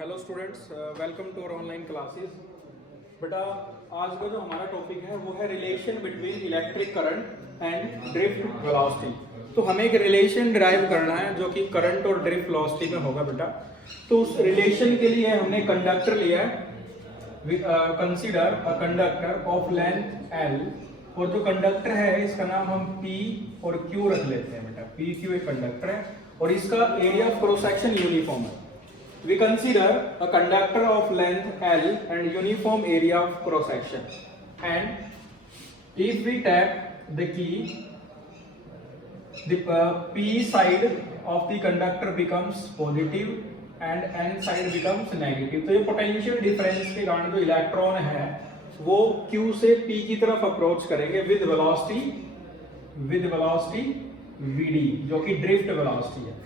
Hello students, welcome to our online classes. बेटा, आज का जो हमारा टॉपिक है वो है relation between electric current and drift velocity. तो हमें एक रिलेशन डिराइव करना है जो कि करंट और ड्रिफ्ट वेलोसिटी में होगा बेटा। तो उस रिलेशन के लिए हमने कंडक्टर लिया है। Consider a conductor of length L, और जो कंडक्टर है इसका नाम हम P और Q रख लेते हैं बेटा। P Q एक कंडक्टर है और इसका area of cross section uniform है। We consider a conductor of length L and uniform area of cross section, and if we tap the key, the P side of the conductor becomes positive and N side becomes negative। तो ये potential difference के कारण जो electron है वो Q से P की तरफ अप्रोच करेंगे विद वेलोसिटी Vd, जो कि ड्रिफ्ट वेलोसिटी है।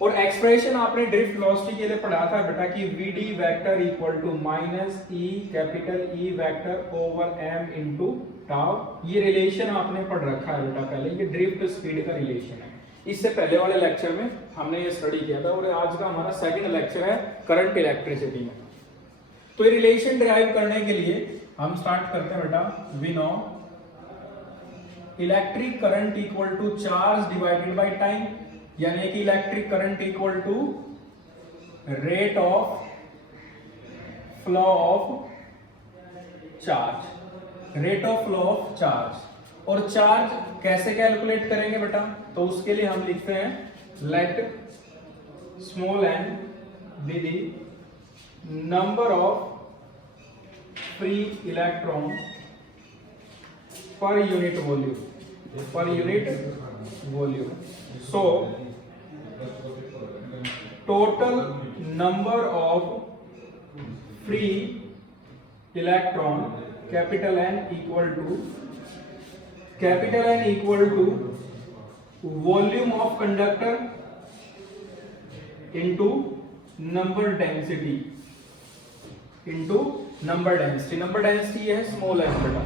और एक्सप्रेशन आपने ड्रिफ्ट वेलोसिटी के लिए पढ़ा था बेटा कि Vd vector equal to minus E capital E vector over m into tau. ये रिलेशन आपने पढ़ रखा है बेटा पहले, ये ड्रिफ्ट स्पीड का रिलेशन है। इससे पहले वाले लेक्चर में हमने ये स्टडी किया था और आज का हमारा सेकंड लेक्चर है करंट इलेक्ट्रिसिटी में। तो ये रिलेशन डिराइव करने के लिए हम स्टार्ट करते हैं बेटा। We know electric current equal to charge divided by time, यानी कि electric current equal to rate of flow of charge. और चार्ज कैसे कैलकुलेट करेंगे बेटा? तो उसके लिए हम लिखते हैं let small n be the number of free electron per unit volume. So total number of free electron capital N equal to volume of conductor into number density number density है small m बेटा।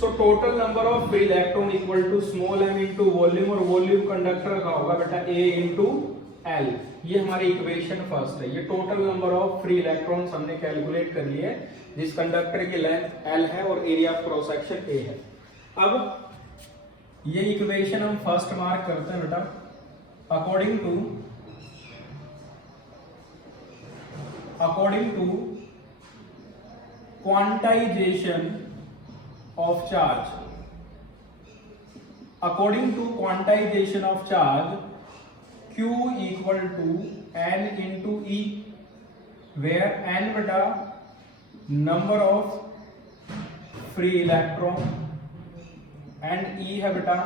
So total number of free electron equal to small m into volume, और volume conductor का होगा बेटा A into L। ये हमारी equation first है। ये total number of free electrons हमने कैलकुलेट कर लिए जिस कंडक्टर की लेंथ L है और area of cross section A है। अब ये इक्वेशन हम फर्स्ट मार्क करते हैं बेटा। According to quantization of charge, according to quantization of charge, Q equal to N into E, where N beta number of free electron and E है बेटा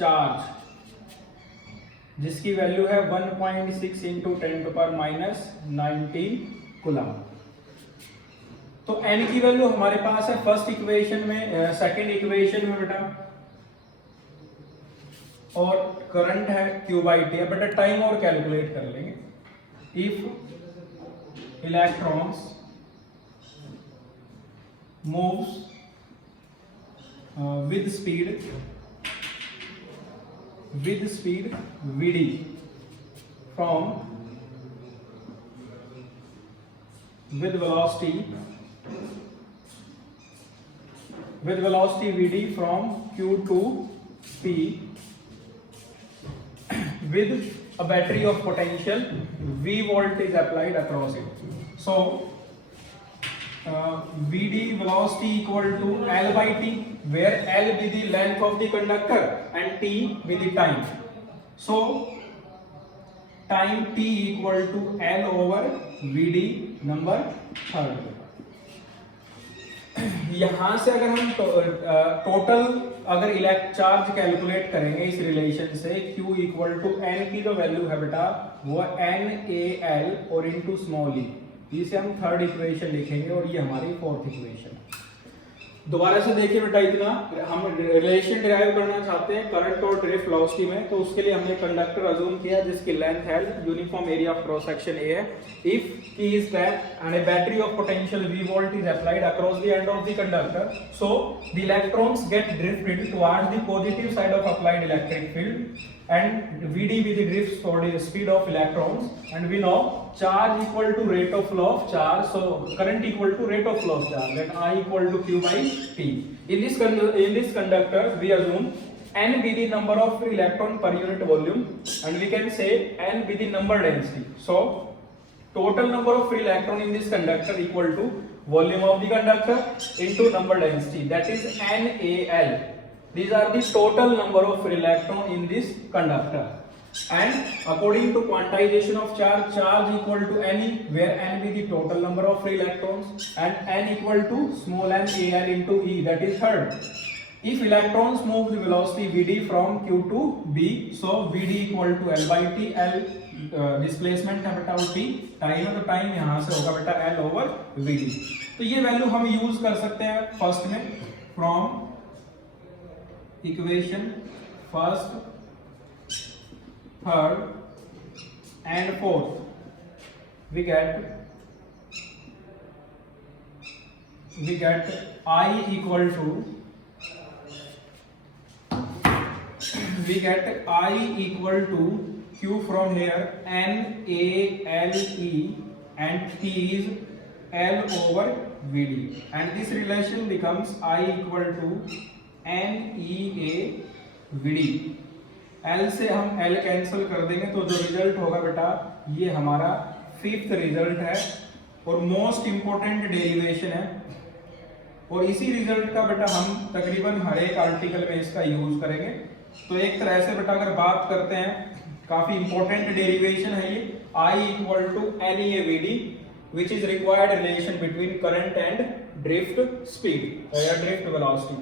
charge, जिसकी वैल्यू है 1.6 into 10 to power minus 19 coulomb. तो n की value हमारे पास है first equation में, second equation में बेटा, और करंट है Q by T है बेटा। टाइम और कैलकुलेट कर लेंगे। If electrons moves with speed Vd from with velocity Vd from Q to P with a battery of potential V volt is applied across it. So Vd velocity equal to L by T, where L be the length of the conductor and T be the time. So time T equal to L over Vd number third. यहां से अगर हम total अगर electric charge calculate करेंगे इस relation से, Q equal to N की जो वैल्यू है बेटा वो NaL और इनटू स्मॉल e, इसे हम थर्ड इक्वेशन लिखेंगे और ये हमारी फोर्थ इक्वेशन। दोबारा से देखिए बेटा, इतना हम रिलेशन डिराइव करना चाहते हैं करंट और ड्रिफ्ट वेलोसिटी में। तो उसके लिए हमने कंडक्टर अज्यूम किया जिसकी length L, uniform area of cross section A है। If T is tapped and a battery of potential V volt is applied across the end of the conductor, so the electrons get drifted towards the positive side of applied electric field and Vd be the drift speed of electrons, and we know charge equal to rate of flow of charge, so current equal to rate of flow of charge, that I equal to Q by T. In this conductor we assume n be the number of electron per unit volume, and we can say n be the number density. So total number of free electron in this conductor equal to volume of the conductor into number density, that is NaL. These are the total number of free electron in this conductor. And according to quantization of charge, charge equal to Ne, where n be the total number of free electrons, and n equal to small n Al into E, that is third. If electrons move the velocity Vd from Q to B, so Vd equal to L by T. L displacement है बेटा, T time है, तो time यहाँ से होगा बेटा L over Vd. तो ये वैल्यू हम यूज कर सकते हैं फर्स्ट में, from equation first, third and fourth, we get I equal to Q from here, NaLe, and T is L over Vd, and this relation becomes I equal to NeA Vd. L से हम L cancel कर देंगे, तो जो result होगा बेटा ये हमारा फिफ्थ रिजल्ट है और मोस्ट इंपॉर्टेंट डेरिवेशन है, और इसी रिजल्ट का बेटा हम तकरीबन हर एक आर्टिकल में इसका यूज करेंगे. तो एक तरह से बेटा अगर बात करते हैं, काफी इंपॉर्टेंट डेरिवेशन है ये. I equal to NeAVD, which is required relation between current and drift speed या drift velocity.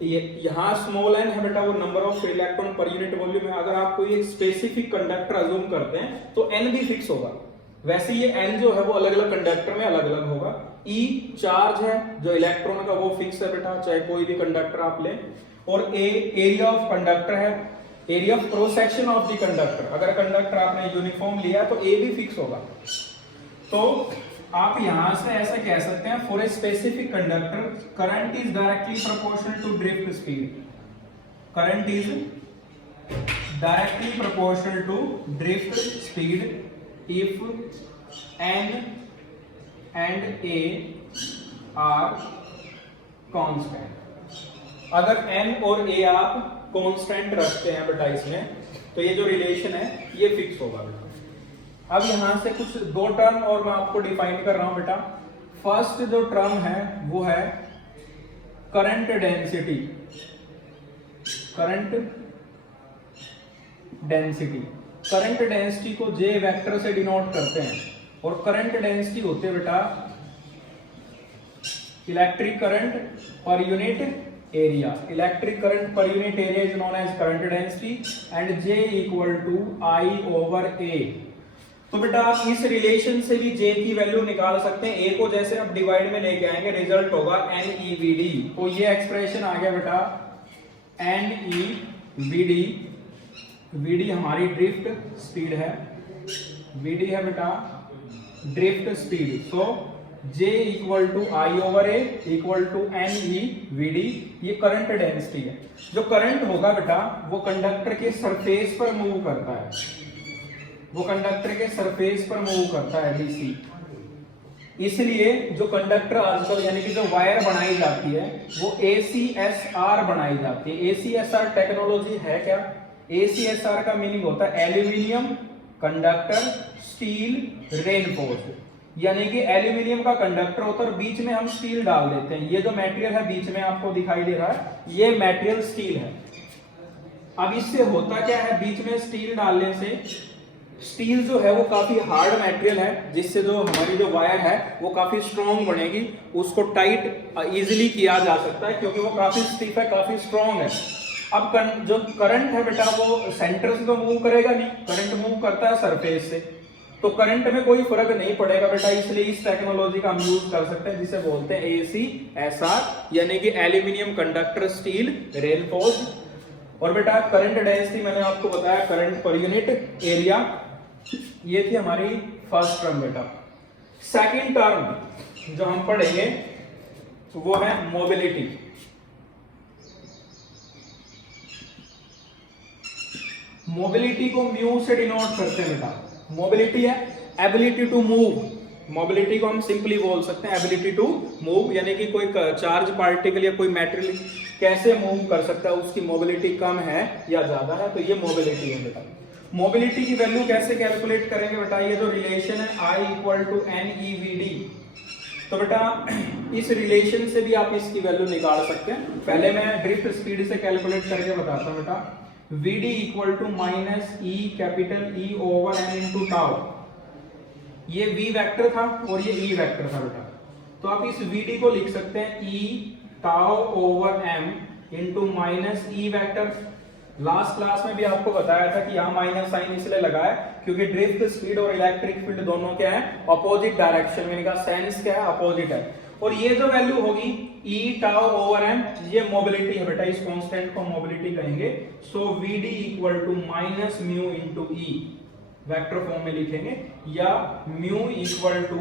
यहाँ स्मॉल n है बेटा वो number of electron per unit volume है. अगर आप कोई एक स्पेसिफिक कंडक्टर अज्यूम करते हैं तो n भी फिक्स होगा. वैसे ये n जो है वो अलग अलग कंडक्टर में अलग अलग होगा. E चार्ज है जो इलेक्ट्रॉन का, वो फिक्स है बेटा, चाहे कोई भी कंडक्टर आप लें. और A एरिया ऑफ कंडक्टर है, area of cross section of the conductor. अगर कंडक्टर आपने यूनिफॉर्म लिया तो A भी फिक्स होगा. तो आप यहां से ऐसा कह सकते हैं, for a specific conductor current is directly proportional to drift speed. Current is directly proportional to drift speed if n and A are constant. अगर n और A आप कांस्टेंट रखते हैं बेटा इसमें, तो ये जो रिलेशन है ये फिक्स होगा बेटा. अब यहां से कुछ दो टर्म और मैं आपको डिफाइन कर रहा हूं बेटा. फर्स्ट जो टर्म है वो है करंट डेंसिटी. करंट डेंसिटी को J वेक्टर से डिनोट करते हैं, और करंट डेंसिटी होते हैं बेटा electric current per unit area. Electric current per unit area is known as current density, and J equal to I over A. तो बेटा आप इस रिलेशन से भी J की वैल्यू निकाल सकते हैं. A को जैसे आप डिवाइड में लेके आएंगे, रिजल्ट होगा NeVd. तो ये एक्सप्रेशन आ गया बेटा NeVd. Vd हमारी ड्रिफ्ट स्पीड है, Vd है बेटा drift speed. So J equal to I over A equal to NeVd. ये करंट डेंसिटी है. जो करंट होगा बेटा वो कंडक्टर के सरफेस पर मूव करता है, वो कंडक्टर के सरफेस पर मूव करता है डीसी. इसलिए जो कंडक्टर आजकल यानी कि जो वायर बनाई जाती है वो ACSR बनाई जाती है. ACSR टेक्नोलॉजी है क्या? ACSR का मीनिंग होता है एल्यूमिनियम कंडक्टर स्टील रेनफोर्स्ड. यानी कि एल्यूमिनियम का कंडक्टर होता है और बीच में हम स्टील डाल देते हैं. ये जो मटेरियल है बीच में आपको दिखाई दे रहा है, ये मटेरियल स्टील है. अब इससे होता क्या है, बीच में स्टील डालने से स्टील जो है वो काफी हार्ड मटेरियल है, जिससे जो हमारी जो वायर है वो काफी स्ट्रॉन्ग बनेगी. उसको टाइट इजीली किया जा सकता है क्योंकि वो काफी स्टिफ है, काफी स्ट्रॉन्ग है. अब जो करंट है बेटा वो सेंटर से तो मूव करेगा नहीं, करंट मूव करता है सरफेस से, तो करंट में कोई फर्क नहीं पड़ेगा बेटा. इसलिए इस टेक्नोलॉजी का हम यूज कर सकते हैं जिसे बोलते हैं ACSR, यानी कि एल्यूमिनियम कंडक्टर स्टील रेनफोर्स्ड. और बेटा करंट डेंसिटी मैंने आपको बताया, करंट पर यूनिट एरिया. ये थी हमारी फर्स्ट टर्म बेटा. सेकंड टर्म जो हम पढ़ेंगे वो है मोबिलिटी. मोबिलिटी को म्यू से डिनोट करते हैं बेटा. मोबिलिटी है एबिलिटी टू मूव, मोबिलिटी को हम सिंपली बोल सकते हैं एबिलिटी टू मूव, यानी कि कोई चार्ज पार्टिकल या कोई मेटेरियल कैसे मूव कर सकता है, उसकी मोबिलिटी कम है या ज्यादा है, तो ये मोबिलिटी है बेटा। मोबिलिटी की वैल्यू कैसे कैलकुलेट करेंगे बेटा, ये जो रिलेशन है I इक्वल टू NEVD, तो बेटा इस रिलेशन से भी आप इसकी वैल्यू निकाल सकते हैं। पहले मैं ड्रिफ्ट स्पीड से कैलकुलेट करके बताता हूं बेटा। VD equal to minus E capital E over M into tau, ये V वेक्टर था और ये E वेक्टर था बेटा, तो आप इस VD को लिख सकते हैं E tau over M into minus E vector. Last class में भी आपको बताया था कि यहाँ माइनस साइन इसलिए लगा है क्योंकि ड्रिफ्ट स्पीड और इलेक्ट्रिक फील्ड दोनों क्या है, अपोजिट डायरेक्शन में, इनका सेंस क्या है, अपोजिट है। और ये जो वैल्यू होगी E टाउ ओवर M, ये मोबिलिटी है बेटा, इस कांस्टेंट को मोबिलिटी कहेंगे। So VD equal to minus mu into E, vector form में लिखेंगे, या mu equal to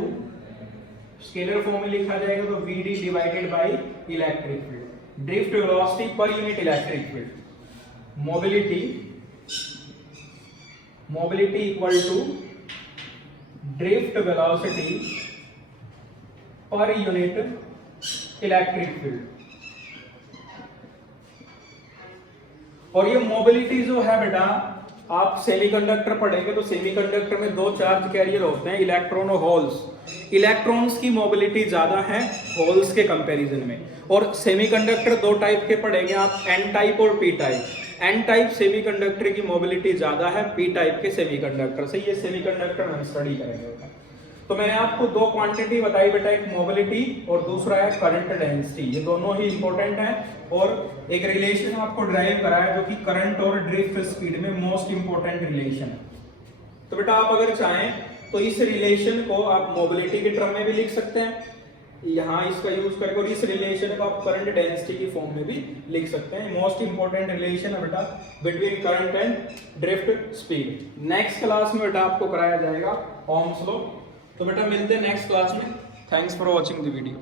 scalar form में लिखा जाएगा तो VD divided by electric field, drift velocity per unit electric field. Mobility equal to drift velocity per unit electric field. और ये mobility जो है बेटा, आप सेमीकंडक्टर पढ़ेंगे तो सेमीकंडक्टर में दो चार्ज कैरियर होते हैं, इलेक्ट्रॉन और होल्स। इलेक्ट्रॉन्स की मोबिलिटी ज्यादा है होल्स के कंपैरिजन में। और सेमीकंडक्टर दो टाइप के पढ़ेंगे आप, एन टाइप और P type. N type semiconductor की मोबिलिटी ज्यादा है पी टाइप के सेमीकंडक्टर से, ये सेमीकंडक्टर में हम स्टडी करेंगे। तो मैंने आपको दो क्वांटिटी बताई बेटा, एक मोबिलिटी और दूसरा है करंट डेंसिटी, ये दोनों ही इंपॉर्टेंट है। और एक रिलेशन आपको ड्राइव कराया जो कि करंट और ड्रिफ्ट स्पीड में मोस्ट इंपॉर्टेंट रिलेशन है। तो बेटा आप अगर चाहें तो इस रिलेशन को आप मोबिलिटी के टर्म में भी लिख सकते हैं, यहाँ इसका यूज करके, और इस रिलेशन को आप करंट डेंसिटी की फॉर्म में भी लिख सकते हैं। मोस्ट इंपॉर्टेंट रिलेशन है बेटा between current and drift speed. Next class में बेटा आपको कराया जाएगा ओह्म्स लॉ। तो बेटा मिलते हैं नेक्स्ट क्लास में। Thanks for watching the video.